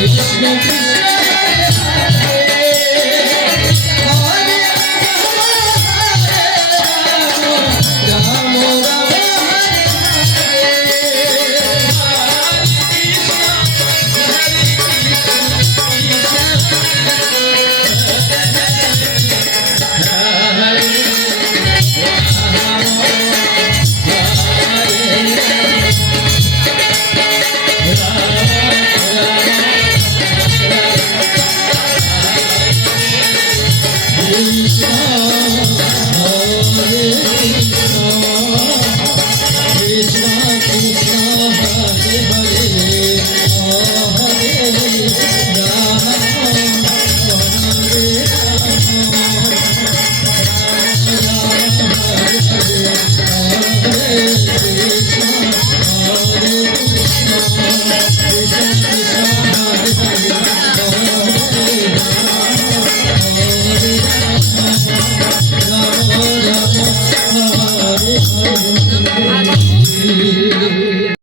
Krishna Krishna